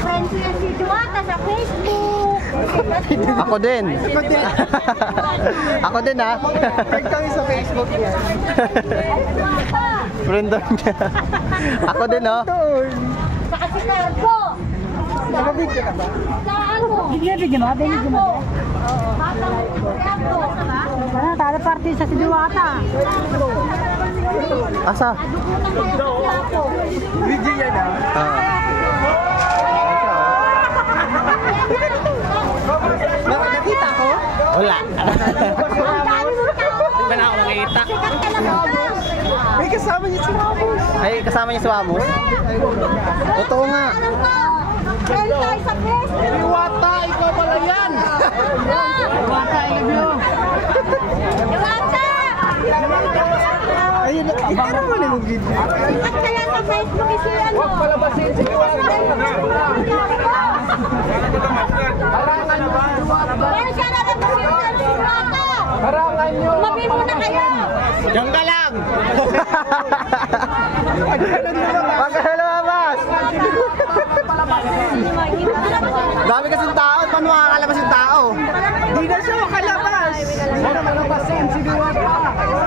Friends na si Diwata sa Facebook. Ako din. Ako din ha. Friend kami sa Facebook niya. Friend niya. Ako din oh. Saka si Cargo. Nakabigyan ka ba? Saan mo? Bigyan mo, binigyan mo. Ano, tada party sa si Diwata. Asa? Video yan Nakita ko? Wala. Hindi na ako nakita. May kasama niya si Ramos. Ay, kasama niya si Wamos? Totoo nga. Friend tayo sa Facebook. Diwata, ikaw pala yan! Diwata, I love you. Diwata! Ayun, itara mo na yung video. At kaya sa Facebook isi ano? Huwag palabasin si Diwata. Pero siya na lang si Diwata. Harangan nyo! Umabi muna kayo. Diyan ka lang! Pag ka lumabas! Dami kasing tao, paano makakalabas yung tao? Di na siya makalabas! Huwag palabasin si Diwata.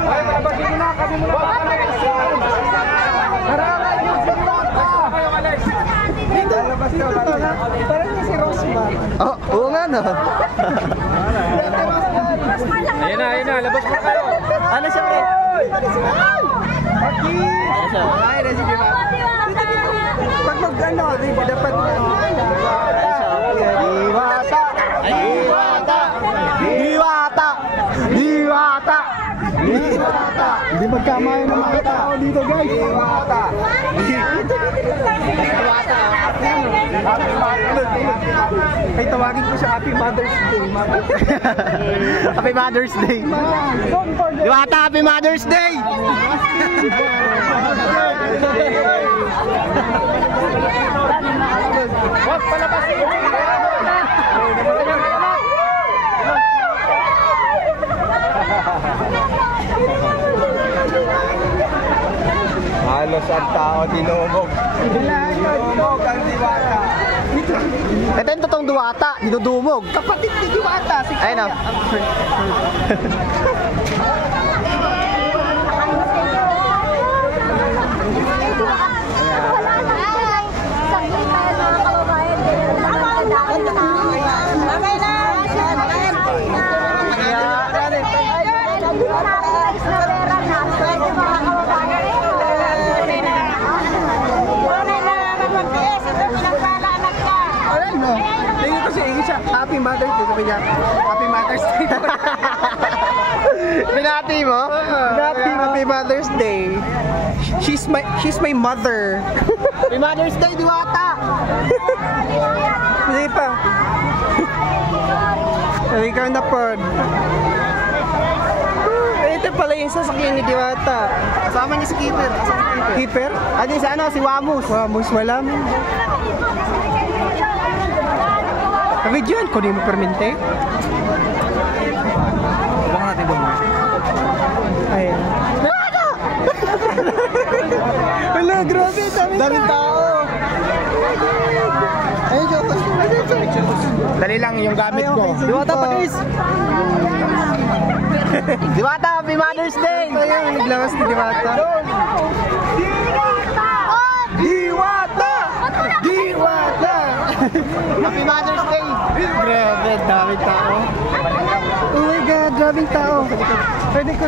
Ay, palabasin mo na, kami mo na palabasin. Harangan nyo si Diwata! Dito, parang niya si Rosman. Oh, oo nga no. Ayun na, labas mo kayo. Ano siya pre? Aki! Ay, na si Diwata. Pag mag-ano, dapat Diwata! Diwata! Diwata! Diwata! Diwata! hindi magkamayan ng mga tao dito, guys. Diwata! Ay, tawagin ko siya Happy Mother's Day. Happy Mother's Day! Diwata! Happy Mother's Day! Wag palabasin! Halos ang tao dinumog. Dinumog ang Diwata. Ito yung totoong Diwata, dinudumog. Kapatid ni Diwata, si Ayun o. Happy Mother's Day, sabi niya. Happy Mother's Day. Binati mo? Happy Mother's Day. She's my mother. Happy Mother's Day, Diwata! Hindi pa. Ikaw na po. Ito pala yung sasakyan ni Diwata. Kasama niya si Keeper. Keeper? Ano si ano? Si Wamos. Wamos, wala mo. Video yan, kunin mo permente. Huwag natin bumay. Ayan. Wala, grabe, daming tao. Ayun siya, Dali lang yung gamit ko. Diwata pa guys. Diwata, Happy Mother's Day! Ayun, naglawas ni Diwata. Diwata! Diwata! Happy Mother's Day! Grabe, daming tao. Oh my God, daming tao. Pwede ko.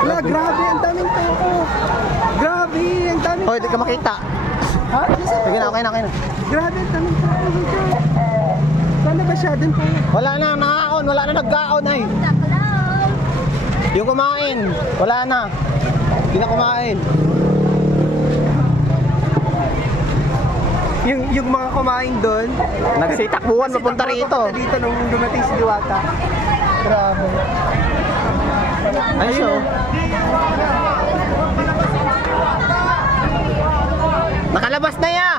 Wala, grabe, ang daming tao. Grabe, ang daming. Hoy, di ka makita. Ha? Sige na, okay na. Grabe, ang daming tao. Paano ba siya din po? Wala na, nakaon. Wala na nagkaon ay. Yung kumain, wala na. Hindi na kumain. Yung mga kumain doon, Nagsitakbuhan papunta rito. Dito nung dumating si Diwata. Grabe. Ay, so. Nakalabas na ya!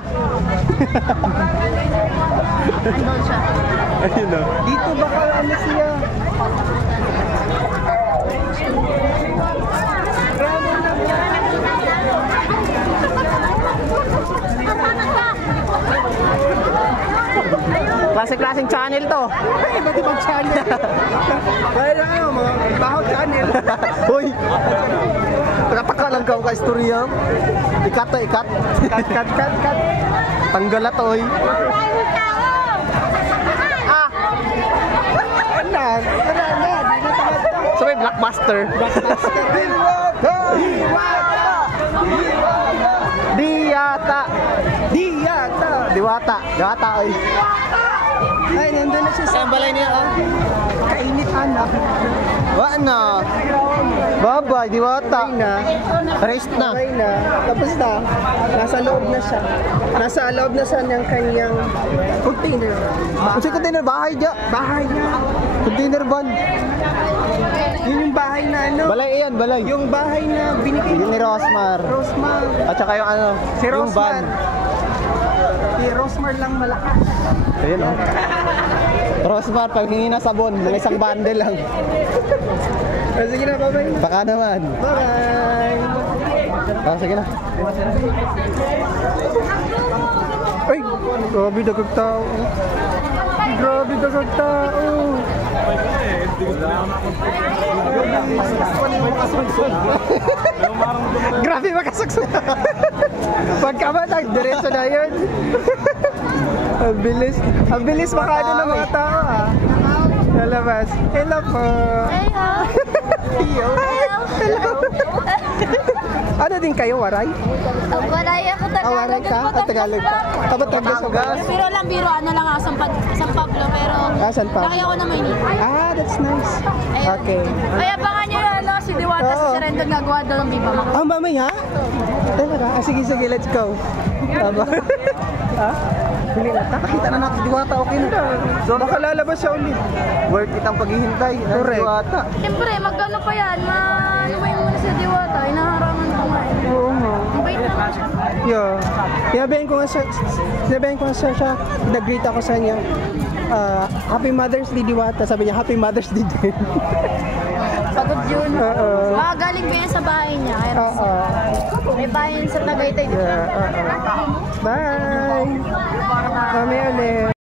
Andun siya. Ayun o. Dito baka ano siya? Grabe na. Klase-klaseng channel to. Iba't ibang channel. Kaya na ano, mga bahaw channel. Hoy! Nakataka lang ka ka istorya. Ikat to, ikat. Cut. Tanggal na to, oy. Maraming tao. Ah! Ano? So may blockbuster. Diyata! Diwata! Diwata, oy. Ay, nandun na siya sa Saan balay niya, ah? kainit anak. Wa na. Bye-bye, Diwata. Okay na. Rest na. Okay na. Tapos na. Nasa loob na siya. Nasa loob na siya ng kanyang container. Kasi container bahay dya. Bahay niya. Container van. Yun yung bahay na ano. Balay iyan, balay. Yung bahay na binigay Yung ni Rosmar. Rosmar. At saka yung ano, Si yung Rosmar. van. Si Rosmar lang malakas. Ayun, oh. Rosmar, pag hingi na sabon, mga isang bundle lang. Sige na, bye-bye. Baka naman. Bye-bye. Sige na. Ay, grabe dagag tao. Grabe dagag tao. Grabe makasaksak. Pagkamatag, diretso na yun. Ang bilis makaano ng mga tao ah. Lalabas. Hello po. Hello. Hello. Ano din kayo, waray? Ang waray ako Waray ka? Tagalog ka? Batangas. Pero lang biro, ano lang ako, San Pablo, pero San Pablo. laki ako na Maynila. Ah, that's nice. Ayun. Okay. Ay, abangan nyo yun, ano, si Diwata, Oo. si Serendon, gagawa doon ng Viva Max. Ah, mamaya? Talaga? Ah, sige, let's go. Tama. Ha? Huli na ta? Nakita na natin Diwata, okay na. So, baka lalabas siya ulit. Worth it ang paghihintay. ng Correct. Diwata. Siyempre, magkano pa yan, manumayin muna si Diwata, inaharangan ko nga. Oo nga. Ang bait naman siya. Yeah. Sinabihan ko nga siya, nag-greet ako sa kanya. Happy Mother's Day, Diwata. Sabi niya, Happy Mother's Day din. Pagod yun. Oo. Galing ba yan sa bahay niya? Kaya Oo. may bahay sa Tagaytay. Yeah, Bye! Kami ulit.